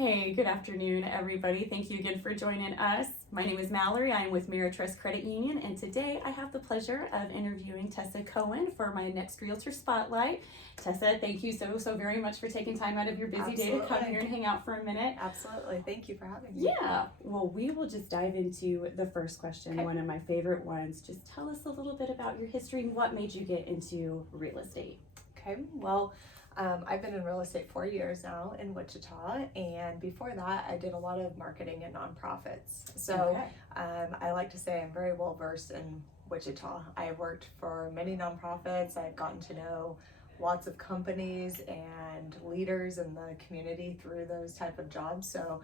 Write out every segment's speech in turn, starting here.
Hey, good afternoon, everybody. Thank you again for joining us. My name is Mallory. I am with Realtor Credit Union, and today I have the pleasure of interviewing Tessa Cohen for my next Realtor Spotlight. Tessa, thank you so very much for taking time out of your busy day to come here and hang out for a minute. Absolutely. Thank you for having me. Yeah. Well, we will just dive into the first question, Okay. one of my favorite ones. Just tell us a little bit about your history and what made you get into real estate. Okay. Well, I've been in real estate 4 years now in Wichita, and before that, I did a lot of marketing and nonprofits. So I like to say I'm very well versed in Wichita. I've worked for many nonprofits. I've gotten to know lots of companies and leaders in the community through those type of jobs. So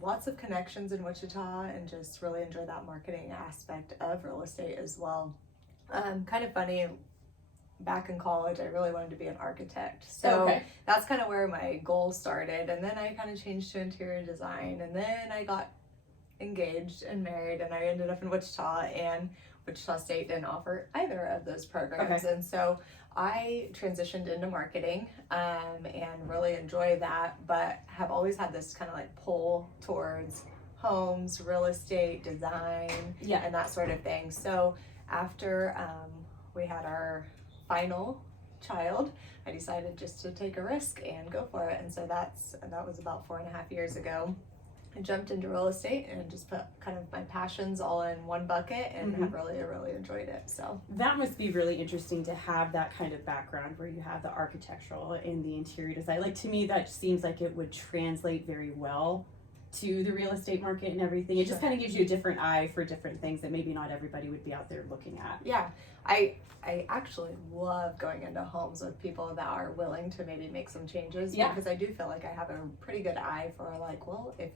lots of connections in Wichita, and just really enjoy that marketing aspect of real estate as well. Kind of funny. Back in college, I really wanted to be an architect. So that's kind of where my goal started. And then I kind of changed to interior design. And then I got engaged and married, and I ended up in Wichita, and Wichita State didn't offer either of those programs. And so I transitioned into marketing and really enjoy that, but have always had this kind of like pull towards homes, real estate, design, and that sort of thing. So after we had our final child, I decided just to take a risk and go for it. And so that was about 4.5 years ago. I jumped into real estate and just put kind of my passions all in one bucket, and have really enjoyed it. So that must be really interesting to have that kind of background where you have the architectural and the interior design. Like, to me, that seems like it would translate very well to the real estate market and everything. It just kind of gives you a different eye for different things that maybe not everybody would be out there looking at. Yeah, I actually love going into homes with people that are willing to maybe make some changes, because I do feel like I have a pretty good eye for like, well, if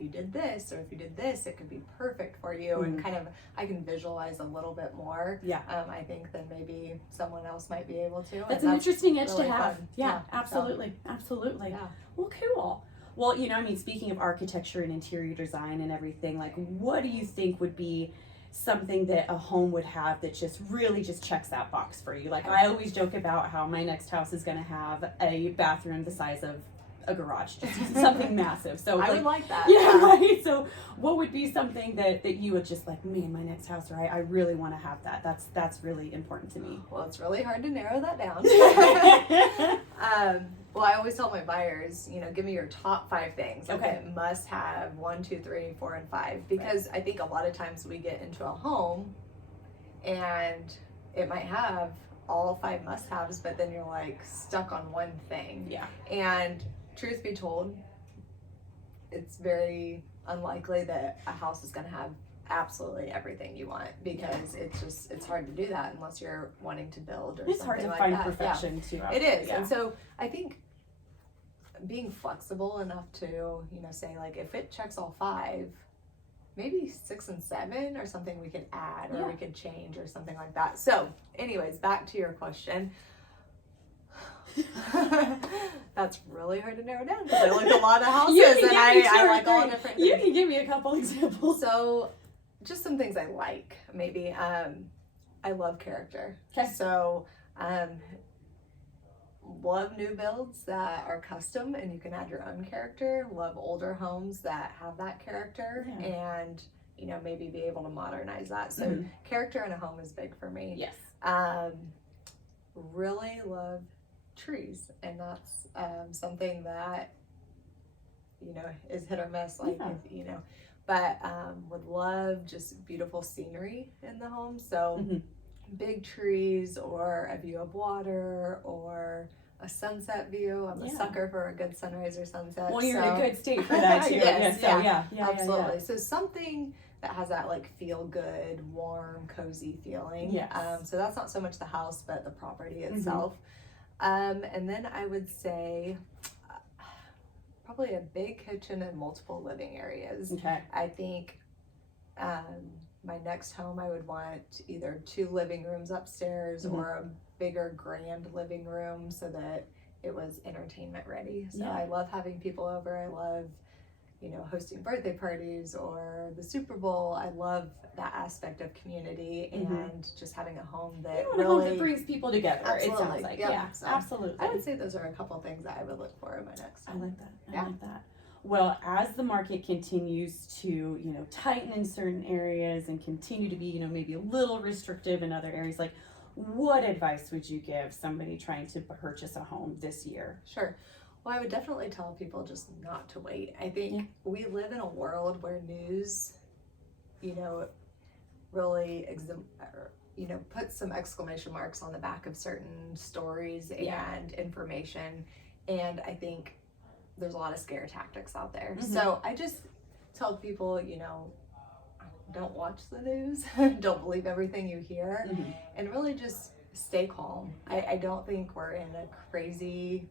you did this or if you did this, it could be perfect for you, and kind of I can visualize a little bit more. I think than maybe someone else might be able to. That's an interesting edge really to have. Fun. Yeah, absolutely. Yeah. Well, cool. Well, speaking of architecture and interior design and everything, like, what do you think would be something that a home would have that just really just checks that box for you? Like, I always joke about how my next house is going to have a bathroom the size of a garage, just something massive. So I would like that. Yeah, right. So what would be something that you would just like, man, my next house, right? I really want to have that. That's really important to me. Well, it's really hard to narrow that down. Well, I always tell my buyers, give me your top 5 things. Like, it must have 1, 2, 3, 4, and 5, because I think a lot of times we get into a home and it might have all 5 must-haves, but then you're like stuck on one thing. Yeah. And truth be told, it's very unlikely that a house is going to have absolutely everything you want, because it's hard to do that unless you're wanting to build or it's something like hard that. to find perfection too. It is. And so I think being flexible enough to say, like, if it checks all 5, maybe 6 and 7 or something we could add or we could change or something like that. So anyways, back to your question. That's really hard to narrow down, because I look at a lot of houses and I like all different things. You can give me a couple examples. So just some things I like, maybe. I love character. Okay. So love new builds that are custom and you can add your own character. Love older homes that have that character, and maybe be able to modernize that. So character in a home is big for me. Yes. Really love trees, and that's something that is hit or miss, like but would love just beautiful scenery in the home. So big trees, or a view of water, or a sunset view. I'm a sucker for a good sunrise or sunset. Well, you're in a good state for that too. Absolutely. Yeah. So something that has that like feel good, warm, cozy feeling. Yes. So that's not so much the house, but the property itself. And then I would say probably a big kitchen and multiple living areas. Okay. I think my next home, I would want either 2 living rooms upstairs or a bigger grand living room, so that it was entertainment ready. So I love having people over. I love hosting birthday parties or the Super Bowl. I love that aspect of community and just having a home that a home that brings people together. Absolutely. It sounds like, So absolutely. I would say those are a couple things that I would look for in my next home. I like that. I like that. Well, as the market continues to, you know, tighten in certain areas and continue to be, you know, maybe a little restrictive in other areas, like what advice would you give somebody trying to purchase a home this year? Sure. Well, I would definitely tell people just not to wait. I think we live in a world where news, you know, really, put some exclamation marks on the back of certain stories and information. And I think there's a lot of scare tactics out there. So I just tell people, you know, don't watch the news, don't believe everything you hear, and really just stay calm. I don't think we're in a crazy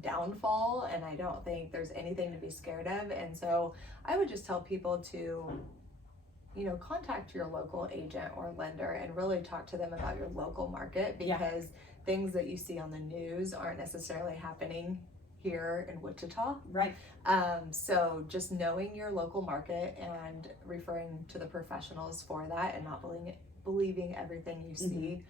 downfall, and I don't think there's anything to be scared of. And so I would just tell people to, you know, contact your local agent or lender and really talk to them about your local market, because things that you see on the news aren't necessarily happening here in Wichita. Right. So just knowing your local market and referring to the professionals for that and not believing everything you see.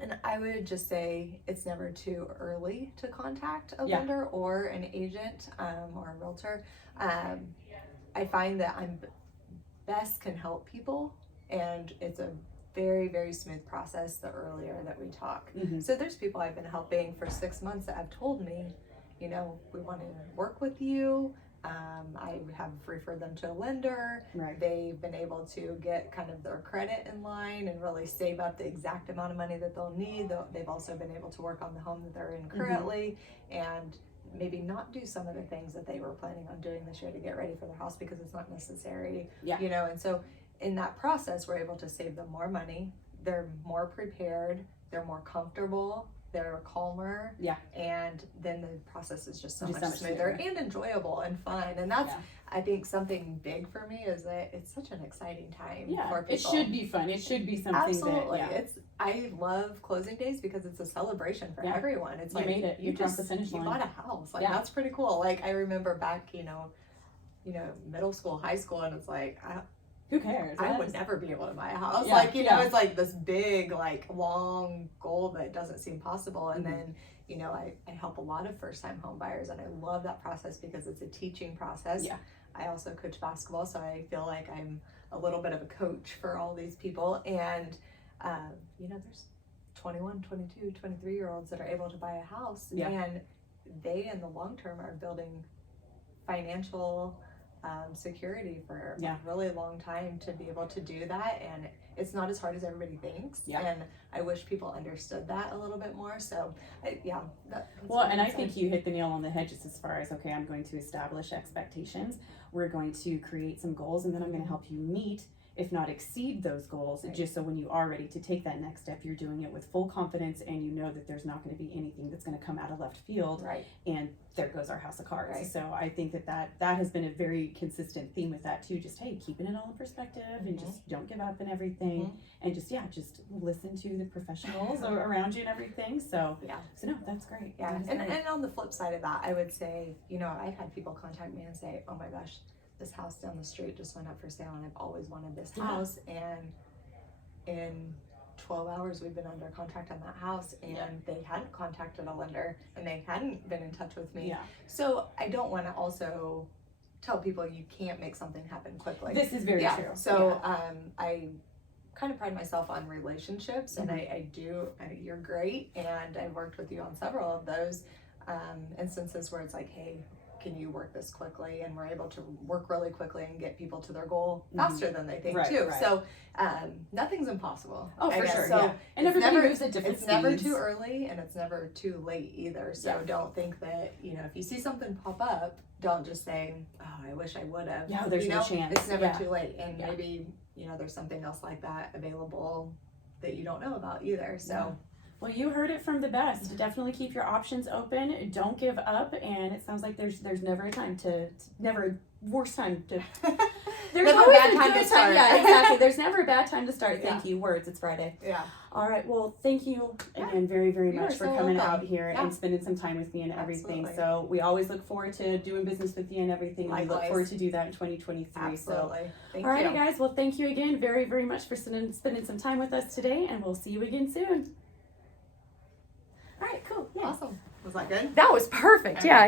And I would just say it's never too early to contact a lender or an agent or a realtor. I find that I'm best can help people, and it's a very, very smooth process the earlier that we talk. So there's people I've been helping for 6 months that have told me, you know, we want to work with you. I have referred them to a lender. They've been able to get kind of their credit in line and really save up the exact amount of money that they'll need. They've also been able to work on the home that they're in currently and maybe not do some of the things that they were planning on doing this year to get ready for their house because it's not necessary, you know. And so in that process, we're able to save them more money. They're more prepared. They're more comfortable. They're calmer. And then the process is just so much smoother and enjoyable and fun. And that's, I think, something big for me is that it's such an exciting time for people. It should be fun. It should be something Absolutely. I love closing days because it's a celebration for everyone. It's you made it. You crossed the finish line. You bought a house. Like that's pretty cool. Like I remember back, you know, middle school, high school, and it's like who cares? I would never be able to buy a house. Like, you know, it's like this big, like long goal that doesn't seem possible. And then, you know, I help a lot of first time home buyers, and I love that process because it's a teaching process. I also coach basketball, so I feel like I'm a little bit of a coach for all these people. And, you know, there's 21, 22, 23-year-olds that are able to buy a house. And they, in the long term, are building financial security for a really long time to be able to do that. And it's not as hard as everybody thinks. And I wish people understood that a little bit more. So well, and I think you hit the nail on the head just as far as, okay, I'm going to establish expectations. We're going to create some goals, and then I'm going to help you meet, if not exceed, those goals. Just so when you are ready to take that next step, you're doing it with full confidence, and you know that there's not going to be anything that's going to come out of left field. And there goes our house of cards. So I think that has been a very consistent theme with that too. Just, hey, keeping it all in perspective and just don't give up and everything. And just listen to the professionals around you and everything. So no, that's great. And on the flip side of that, I would say, you know, I've had people contact me and say, oh my gosh, this house down the street just went up for sale and I've always wanted this house. And in 12 hours we've been under contract on that house, and they hadn't contacted a lender and they hadn't been in touch with me. So I don't want to also tell people you can't make something happen quickly. This is very true. So I kind of pride myself on relationships, and you're great, and I've worked with you on several of those instances where it's like, hey, can you work this quickly? And we're able to work really quickly and get people to their goal faster than they think too. So nothing's impossible. Oh, for sure. So and everybody moves at different speeds. It's never too early and it's never too late either. So don't think that, you know, if you see something pop up, don't just say, oh, I wish I would have. Yeah, there's no chance. It's never too late. And maybe, you know, there's something else like that available that you don't know about either. So well, you heard it from the best. Definitely keep your options open. Don't give up. And it sounds like there's never a time never a worse time to. There's never always a bad time to start. Yeah, exactly. There's never a bad time to start. Thank you. Words. It's Friday. All right. Well, thank you again very, very much for coming out here and spending some time with me and everything. Absolutely. So we always look forward to doing business with you and everything. Likewise. We look forward to do that in 2023. Absolutely. So, all right, guys. Well, thank you again very, very much for spending some time with us today, and we'll see you again soon. All right, cool. Awesome. Was that good? That was perfect. Yeah.